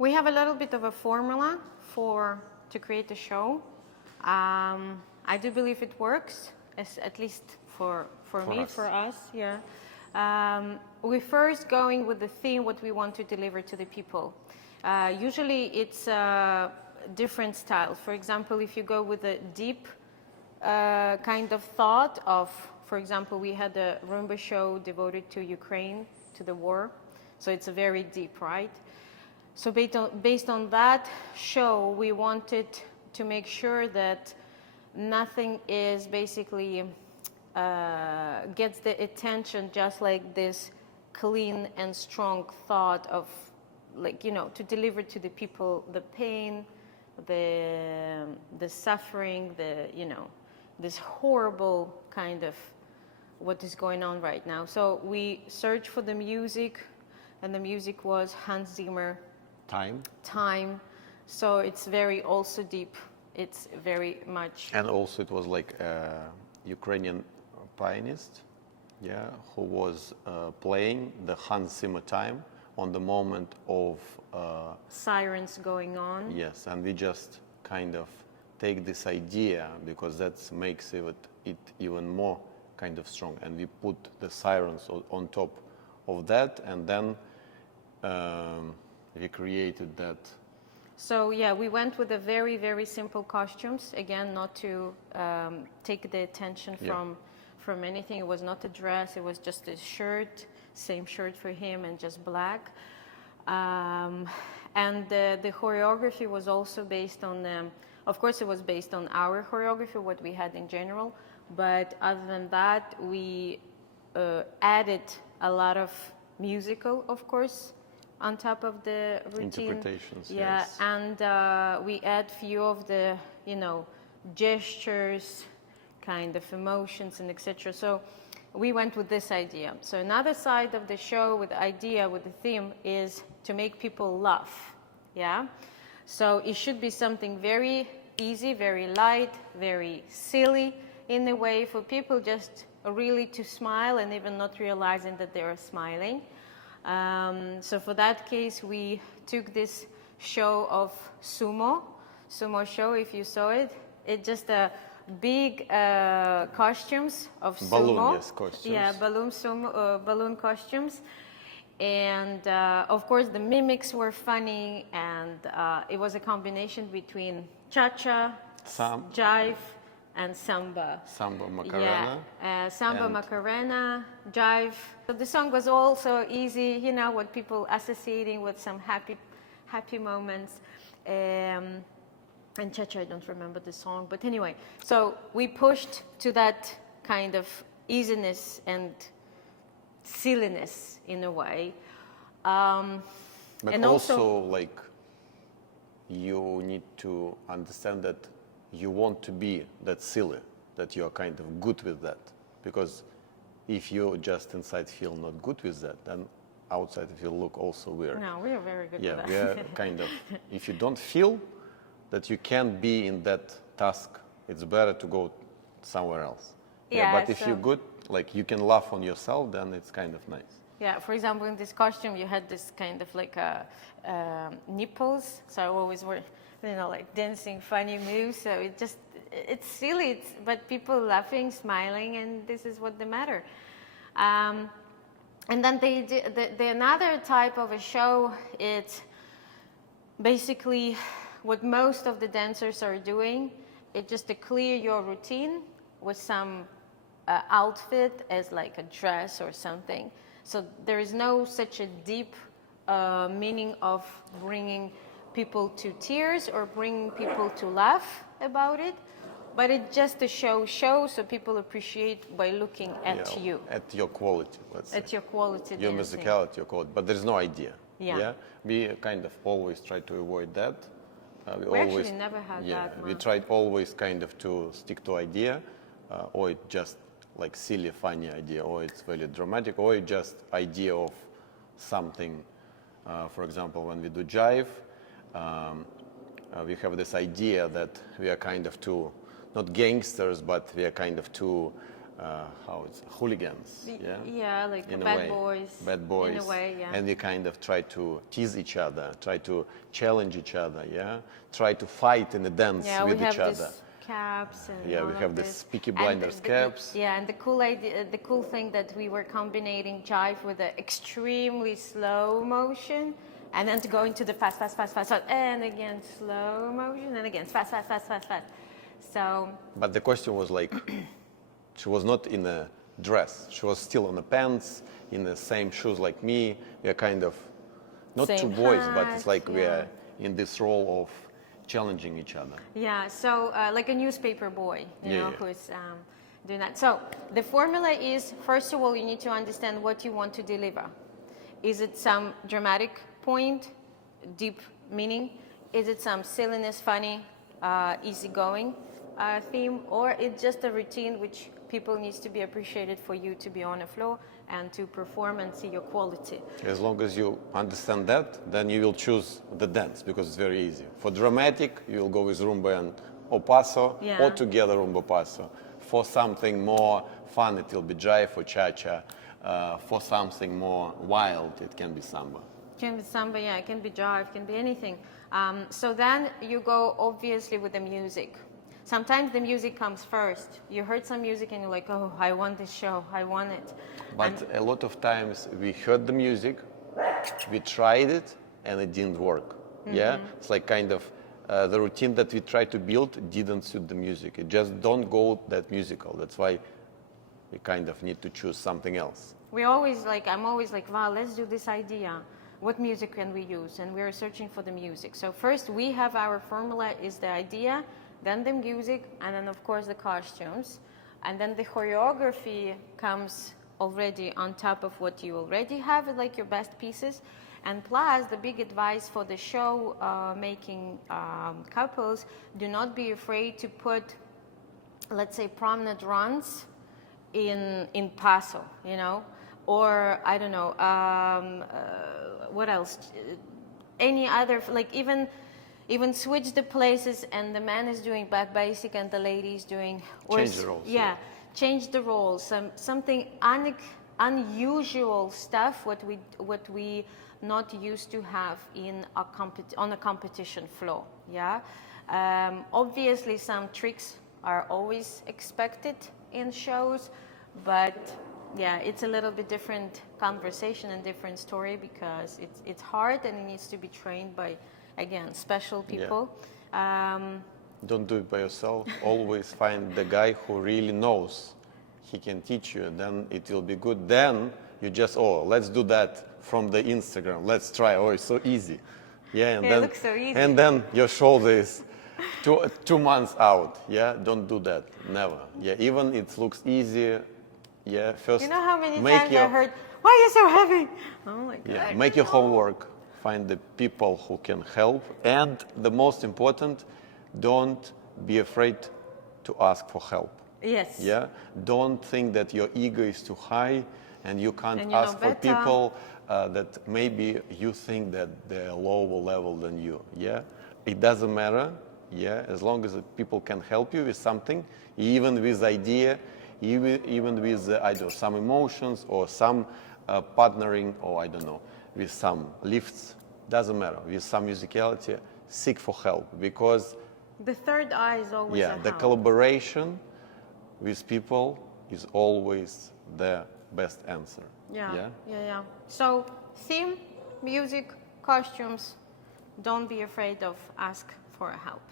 We have a little bit of a formula to create a show. I do believe it works, at least for me, us. for us, yeah. We're first going with the theme, what we want to deliver to the people. Usually it's different styles. For example, if you go with a deep kind of thought of, for example, we had a rumba show devoted to Ukraine, to the war. So it's a very deep, right? So based on that show, we wanted to make sure that nothing is basically gets the attention just like this clean and strong thought of, like, you know, to deliver to the people the pain, the suffering, you know, this horrible kind of what is going on right now. So we searched for the music, and the music was Hans Zimmer. Time. So it's very also deep. It's very much. And also it was like a Ukrainian pianist, yeah, who was playing the Hans Zimmer time on the moment of sirens going on. Yes, and we just kind of take this idea because that makes it even more kind of strong, and we put the sirens on top of that, and then we created that. So yeah, we went with a very, very simple costumes. Again, not to take the attention from anything. It was not a dress. It was just a shirt, same shirt for him, and just black. And the choreography was also based on, of course, it was based on our choreography, what we had in general. But other than that, we added a lot of musical, of course, on top of the routine. Interpretations, yeah, yes. And we add few of the, you know, gestures, kind of emotions, and etc. So we went with this idea. So another side of the show with the idea, with the theme, is to make people laugh. Yeah. So it should be something very easy, very light, very silly in a way for people just really to smile and even not realizing that they are smiling. So for that case, we took this show of sumo show, if you saw it. It's just a big costumes of sumo. Balloon, yes, costumes. Yeah, balloon costumes. And of course, the mimics were funny, and it was a combination between cha-cha, jive, and samba. Samba Macarena. Yeah, samba Macarena, jive. So the song was also easy, you know, what people associating with some happy moments. And cha-cha, I don't remember the song, but anyway. So we pushed to that kind of easiness and silliness in a way. But and also, like, you need to understand that you want to be that silly, that you are kind of good with that. Because if you just inside feel not good with that, then outside it will look also weird. No, we are very good yeah, with that. we are kind of, if you don't feel that you can be in that task, it's better to go somewhere else. Yeah, but if you're good, like you can laugh on yourself, then it's kind of nice. Yeah, for example, in this costume, you had this kind of like nipples. So I always were, you know, like dancing funny moves. So it's silly, but people laughing, smiling, and this is what they matter. And then the another type of a show, it's basically what most of the dancers are doing. It's just to clear your routine with some outfit as like a dress or something. So there is no such a deep meaning of bringing people to tears or bringing people to laugh about it, but it's just a show so people appreciate by looking at you. At your quality, let's say. At your quality your dancing. musicality, your quality, but there's no idea. Yeah. We kind of always try to avoid that. We actually never had that. We tried always kind of to stick to idea, or it just like silly, funny idea, or it's very dramatic, or it's just idea of something. For example, when we do jive, we have this idea that we are kind of two, not gangsters, but we are kind of two how it's hooligans, yeah? Yeah, like In a bad way. boys. Bad boys. In a way, yeah. And we kind of try to tease each other, try to challenge each other, yeah? Try to fight in a dance Yeah, with we have each other. these caps and Yeah, all we of have this. this Peaky And Blinders caps. Yeah, and the cool idea, the cool thing that we were combining jive with an extremely slow motion, and then to go into the fast, fast, fast, fast, fast, and again slow motion, and again fast, fast, fast, fast, fast. So. But the question was like, she was not in a dress. She was still on the pants, in the same shoes like me. We are kind of, not two Same boys, but it's hat, like we yeah. are in this role of challenging each other. Yeah, so like a newspaper boy, you know, Yeah. who's doing that. So the formula is, first of all, you need to understand what you want to deliver. Is it some dramatic point, deep meaning? Is it some silliness, funny, easygoing theme? Or it's just a routine which people needs to be appreciated for you to be on a floor and to perform and see your quality? As long as you understand that, then you will choose the dance because it's very easy. For dramatic, you will go with rumba and or paso, Yeah. or together rumba paso. For something more fun, it will be jive or cha-cha. For something more wild, it can be samba. Can be samba, yeah, it can be jive, can be anything. So then you go obviously with the music. Sometimes the music comes first. You heard some music and you're like, oh, I want this show, I want it. But a lot of times we heard the music, we tried it, and it didn't work. Yeah, it's like kind of the routine that we tried to build didn't suit the music. It just don't go that musical. That's why we kind of need to choose something else. I'm always like, wow, let's do this idea. What music can we use? And we're searching for the music. So first we have our formula is the idea, then the music, and then of course the costumes. And then the choreography comes already on top of what you already have, like your best pieces. And plus, the big advice for the show making couples, do not be afraid to put, let's say, promenade runs in paso, you know? Or, I don't know, what else? Any other, like even switch the places and the man is doing back basic and the lady is doing... Change the roles. Yeah, change the roles. Something unusual stuff what we not used to have in on a competition floor. Yeah, obviously some tricks are always expected in shows, but yeah, it's a little bit different conversation and different story because it's hard and it needs to be trained by, again, special people. Yeah. Don't do it by yourself. Always find the guy who really knows. He can teach you, and then it will be good. Then you just, oh, let's do that from the Instagram. Let's try. Oh, it's so easy. Yeah, and Yeah, then it looks so easy. And then your shoulder is 2 months out. Yeah, don't do that. Never. Yeah, even it looks easy. Yeah, first. You know how many make times your, I heard, "Why are you so heavy?" Oh my God. Yeah, make your homework. Find the people who can help, and the most important, don't be afraid to ask for help. Yes. Yeah, don't think that your ego is too high and you can't And you ask know for better. people that maybe you think that they're lower level than you. Yeah, it doesn't matter. Yeah, as long as people can help you with something, even with idea, even with I don't know, some emotions or some partnering, or I don't know, with some lifts. Doesn't matter. With some musicality, seek for help, because The third eye is always yeah, a the help. collaboration with people is always the best answer. Yeah. So theme, music, costumes, don't be afraid of ask for help.